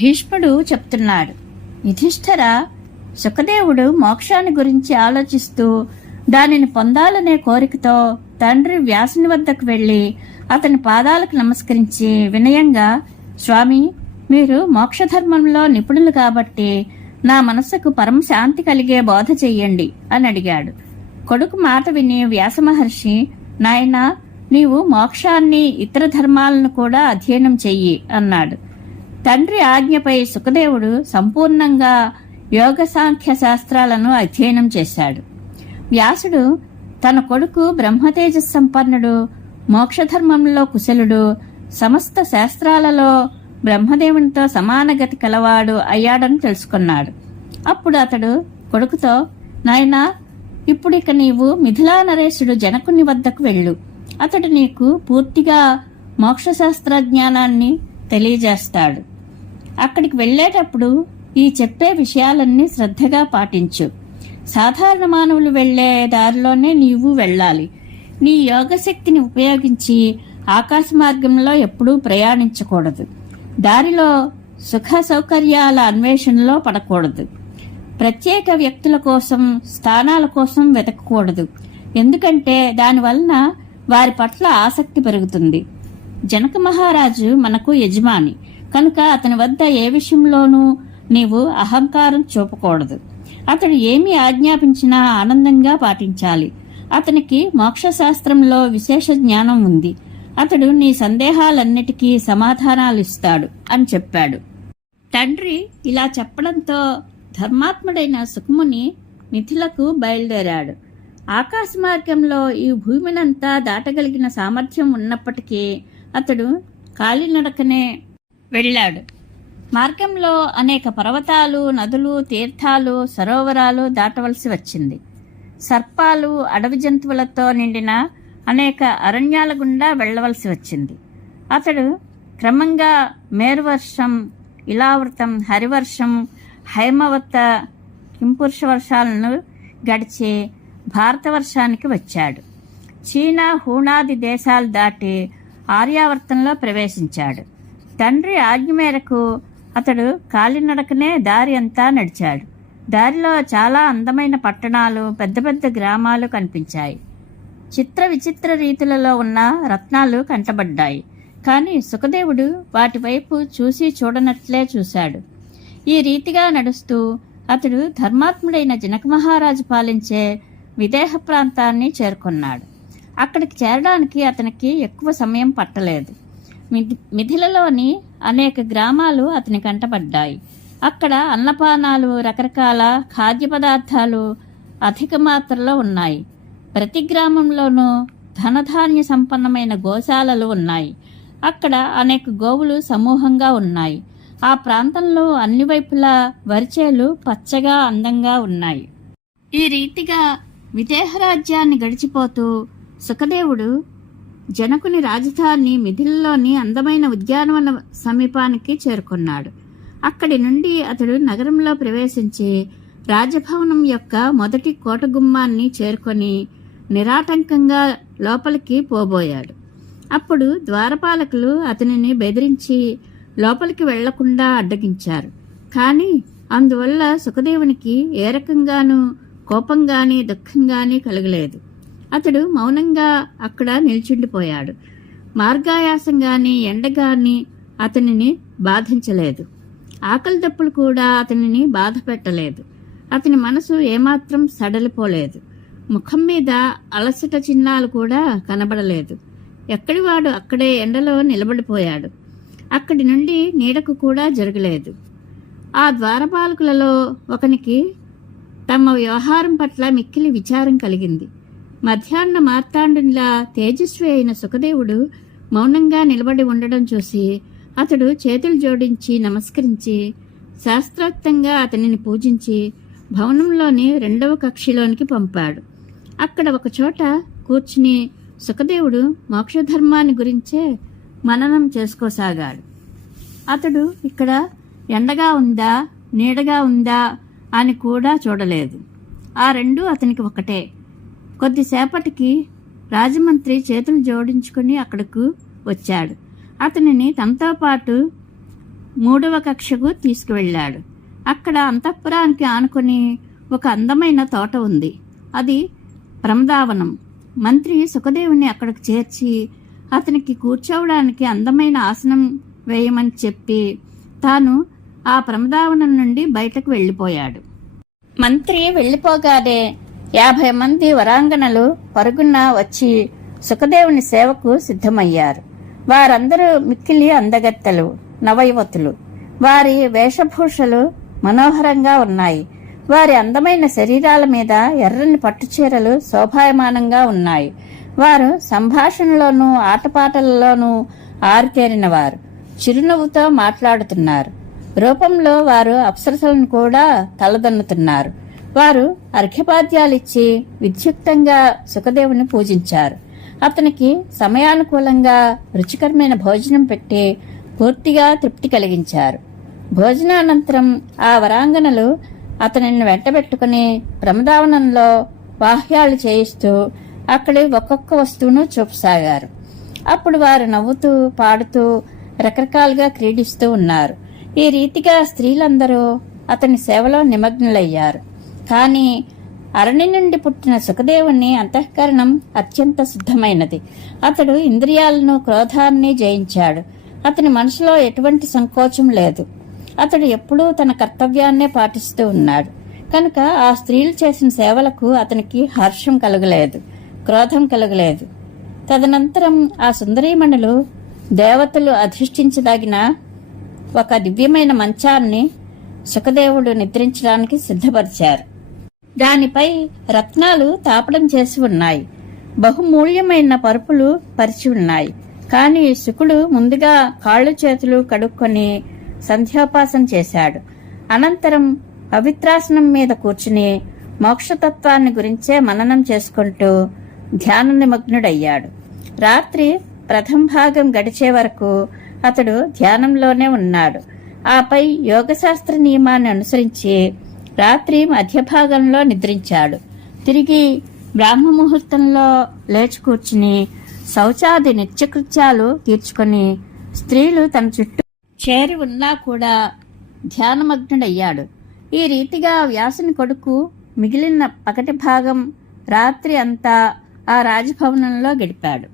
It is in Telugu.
భీష్ముడు చెప్తున్నాడు. యుధిష్ఠర సుఖదేవుడు మోక్షాన్ని గురించి ఆలోచిస్తూ దానిని పొందాలనే కోరికతో తండ్రి వ్యాసుని వద్దకు వెళ్ళి అతని పాదాలకు నమస్కరించి వినయంగా స్వామి మీరు మోక్షధర్మంలో నిపుణులు కాబట్టి నా మనస్సుకు పరమ శాంతి కలిగే బోధ చెయ్యండి అని అడిగాడు. కొడుకు మాట విని వ్యాసమహర్షి నాయనా నీవు మోక్షాన్ని ఇతర ధర్మాలను కూడా అధ్యయనం చెయ్యి అన్నాడు. తండ్రి ఆజ్ఞపై సుఖదేవుడు సంపూర్ణంగా యోగ సాంఖ్య శాస్త్రాలను అధ్యయనం చేశాడు. వ్యాసుడు తన కొడుకు బ్రహ్మతేజ సంపన్నుడు మోక్షధర్మంలో కుశలుడు సమస్త శాస్త్రాలలో బ్రహ్మదేవునితో సమాన గతి కలవాడు అయ్యాడని తెలుసుకున్నాడు. అప్పుడు అతడు కొడుకుతో నాయనా ఇప్పుడు ఇక నీవు మిథిలా నరేశుడు జనకుని వద్దకు వెళ్ళు. అతడు నీకు పూర్తిగా మోక్షశాస్త్ర జ్ఞానాన్ని తెలియజేస్తాడు. అక్కడికి వెళ్ళేటప్పుడు ఈ చెప్పే విషయాలన్నీ శ్రద్ధగా పాటించు. సాధారణ మానవులు వెళ్ళే దారిలోనే నీవు వెళ్ళాలి. నీ యోగశక్తిని ఉపయోగించి ఆకాశ మార్గంలో ఎప్పుడూ ప్రయాణించకూడదు. దారిలో సుఖ సౌకర్యాల అన్వేషణలో పడకూడదు. ప్రత్యేక వ్యక్తుల కోసం స్థానాల కోసం వెతకకూడదు. ఎందుకంటే దానివలన వారి పట్ల ఆసక్తి పెరుగుతుంది. జనక మహారాజు మనకు యజమాని. కనుక అతని వద్ద ఏ విషయంలోనూ నీవు అహంకారం చూపకూడదు. అతడు ఏమి ఆజ్ఞాపించినా ఆనందంగా పాటించాలి. అతనికి మోక్షశాస్త్రంలో విశేష జ్ఞానం ఉంది. అతడు నీ సందేహాలన్నిటికీ సమాధానాలు ఇస్తాడు అని చెప్పాడు. తండ్రి ఇలా చెప్పడంతో ధర్మాత్ముడైన సుఖముని మిథిలకు బయలుదేరాడు. ఆకాశ మార్గంలో ఈ భూమినంతా దాటగలిగిన సామర్థ్యం ఉన్నప్పటికీ అతడు కాలినడకనే వెళ్ళాడు. మార్గంలో అనేక పర్వతాలు నదులు తీర్థాలు సరోవరాలు దాటవలసి వచ్చింది. సర్పాలు అడవి జంతువులతో నిండిన అనేక అరణ్యాల గుండా వెళ్ళవలసి వచ్చింది. అతడు క్రమంగా మేరువర్షం ఇలావృతం హరివర్షం హైమవత కింపురుష వర్షాలను గడిచి భారతవర్షానికి వచ్చాడు. చీనా హూణాది దేశాలు దాటి ఆర్యావర్తంలో ప్రవేశించాడు. తండ్రి ఆజ్ఞ మేరకు అతడు కాలినడకనే దారి అంతా నడిచాడు. దారిలో చాలా అందమైన పట్టణాలు పెద్ద పెద్ద గ్రామాలు కనిపించాయి. చిత్ర విచిత్ర రీతులలో ఉన్న రత్నాలు కంటబడ్డాయి. కానీ సుఖదేవుడు వాటి వైపు చూసి చూడనట్లే చూశాడు. ఈ రీతిగా నడుస్తూ అతడు ధర్మాత్ముడైన జనక మహారాజు పాలించే విదేహ ప్రాంతాన్ని చేరుకున్నాడు. అక్కడికి చేరడానికి అతనికి ఎక్కువ సమయం పట్టలేదు. మిథిలలోని అనేక గ్రామాలు అతని కంటపడ్డాయి. అక్కడ అన్నపానాలు రకరకాల ఖాద్య పదార్థాలు అధిక మాత్రలో ఉన్నాయి. ప్రతి గ్రామంలోనూ ధనధాన్య సంపన్నమైన గోశాలలు ఉన్నాయి. అక్కడ అనేక గోవులు సమూహంగా ఉన్నాయి. ఆ ప్రాంతంలో అన్ని వైపులా వరిచేలు పచ్చగా అందంగా ఉన్నాయి. ఈ రీతిగా విదేహరాజ్యాన్ని గడిచిపోతూ సుఖదేవుడు జనకుని రాజధాని మిథిల్లోని అందమైన ఉద్యానవన సమీపానికి చేరుకున్నాడు. అక్కడి నుండి అతడు నగరంలో ప్రవేశించి రాజభవనం యొక్క మొదటి కోట గుమ్మాన్ని చేరుకొని నిరాటంకంగా లోపలికి పోబోయాడు. అప్పుడు ద్వారపాలకులు అతనిని బెదిరించి లోపలికి వెళ్ళకుండా అడ్డగించారు. కానీ అందువల్ల సుఖదేవునికి ఏ రకంగానూ కోపంగాని దుఃఖంగాని కలగలేదు. అతడు మౌనంగా అక్కడ నిల్చుండిపోయాడు. మార్గాయాసం గాని ఎండగాని అతనిని బాధించలేదు. ఆకలి దప్పులు కూడా అతనిని బాధ పెట్టలేదు. అతని మనసు ఏమాత్రం సడలిపోలేదు. ముఖం మీద అలసట చిహ్నాలు కూడా కనబడలేదు. ఎక్కడివాడు అక్కడే ఎండలో నిలబడిపోయాడు. అక్కడి నుండి నీడకు కూడా జరగలేదు. ఆ ద్వారపాలకులలో ఒకనికి తమ వ్యవహారం పట్ల మిక్కిలి విచారం కలిగింది. మధ్యాహ్న మార్తాండునిలా తేజస్వి అయిన సుఖదేవుడు మౌనంగా నిలబడి ఉండడం చూసి అతడు చేతులు జోడించి నమస్కరించి శాస్త్రోక్తంగా అతనిని పూజించి భవనంలోని రెండవ కక్షిలోనికి పంపాడు. అక్కడ ఒకచోట కూర్చుని సుఖదేవుడు మోక్షధర్మాన్ని గురించే మననం చేసుకోసాగాడు. అతడు ఇక్కడ ఎండగా ఉందా నీడగా ఉందా అని కూడా చూడలేదు. ఆ రెండు అతనికి ఒకటే. కొద్దిసేపటికి రాజమంత్రి చేతులు జోడించుకుని అక్కడకు వచ్చాడు. అతనిని తనతో పాటు మూడవ కక్షకు తీసుకువెళ్ళాడు. అక్కడ అంతఃపురానికి ఆనుకొని ఒక అందమైన తోట ఉంది. అది ప్రమదావనం. మంత్రి సుఖదేవుని అక్కడికి చేర్చి అతనికి కూర్చోవడానికి అందమైన ఆసనం వేయమని చెప్పి తాను ఆ ప్రమదావనం నుండి బయటకు వెళ్ళిపోయాడు. మంత్రి వెళ్ళిపోగానే యాభై మంది వరాంగణలు పరుగున వచ్చి సుఖదేవుని సేవకు సిద్ధమయ్యారు. వారందరూ మిక్కిలి అందగత్తెలు నవయువతులు. వారి వేషభూషలు మనోహరంగా ఉన్నాయి. వారి అందమైన శరీరాల మీద ఎర్రని పట్టుచీరలు శోభాయమానంగా ఉన్నాయి. వారు సంభాషణలోనూ ఆటపాటలలోనూ ఆరితేరినవారు. చిరునవ్వుతో మాట్లాడుతున్నారు. రూపంలో వారు అప్సరసలను కూడా తలదన్నుతున్నారు. వారు అర్ఘ్యపాద్యాలిచ్చి విద్యుక్తంగా సుఖదేవుని పూజించారు. అతనికి సమయానుకూలంగా రుచికరమైన భోజనం పెట్టి పూర్తిగా తృప్తి కలిగించారు. భోజనానంతరం ఆ వరాంగనలు అతనిని వెంటబెట్టుకుని ప్రమదావనంలో వాహ్యాలు చేయిస్తూ అక్కడి ఒక్కొక్క వస్తువును చూపసాగారు. అప్పుడు వారు నవ్వుతూ పాడుతూ రకరకాలుగా క్రీడిస్తూ ఉన్నారు. ఈ రీతిగా స్త్రీలందరూ అతని సేవలో నిమగ్నులయ్యారు. కానీ అరణి నుండి పుట్టిన సుఖదేవుని అంతఃకరణం అత్యంత శుద్ధమైనది. అతడు ఇంద్రియాలను క్రోధాన్ని జయించాడు. అతని మనసులో ఎటువంటి సంకోచం లేదు. అతడు ఎప్పుడూ తన కర్తవ్యాన్నే పాటిస్తూ ఉన్నాడు. కనుక ఆ స్త్రీలు చేసిన సేవలకు అతనికి హర్షం కలగలేదు క్రోధం కలగలేదు. తదనంతరం ఆ సుందరీమణులు దేవతలు అధిష్ఠించదగిన ఒక దివ్యమైన మంచాన్ని సుఖదేవుడు నిద్రించడానికి సిద్ధపరిచారు. దానిపై రత్నాలు తాపడం చేసి ఉన్నాయి. బహుమూల్యమైన పరుపులు పరిచి ఉన్నాయి. కాని శుకుడు ముందుగా కాళ్ళు చేతులు కడుక్కొని సంధ్యోపాసం చేశాడు. అనంతరం పవిత్రాసనం మీద కూర్చుని మోక్షతత్వాన్ని గురించే మననం చేసుకుంటూ ధ్యాన నిమగ్నుడయ్యాడు. రాత్రి ప్రథమ భాగం గడిచే వరకు అతడు ధ్యానంలోనే ఉన్నాడు. ఆపై యోగశాస్త్ర నియమాన్ని అనుసరించి రాత్రి మధ్యభాగంలో నిద్రించాడు. తిరిగి బ్రాహ్మ ముహూర్తంలో లేచి కూర్చుని శౌచాది నిత్యకృత్యాలు తీర్చుకొని స్త్రీలు తన చుట్టూ చేరి ఉన్నా కూడా ధ్యానమగ్నుడయ్యాడు. ఈ రీతిగా వ్యాసుని కొడుకు మిగిలిన పగటి భాగం రాత్రి అంతా ఆ రాజభవనంలో గడిపాడు.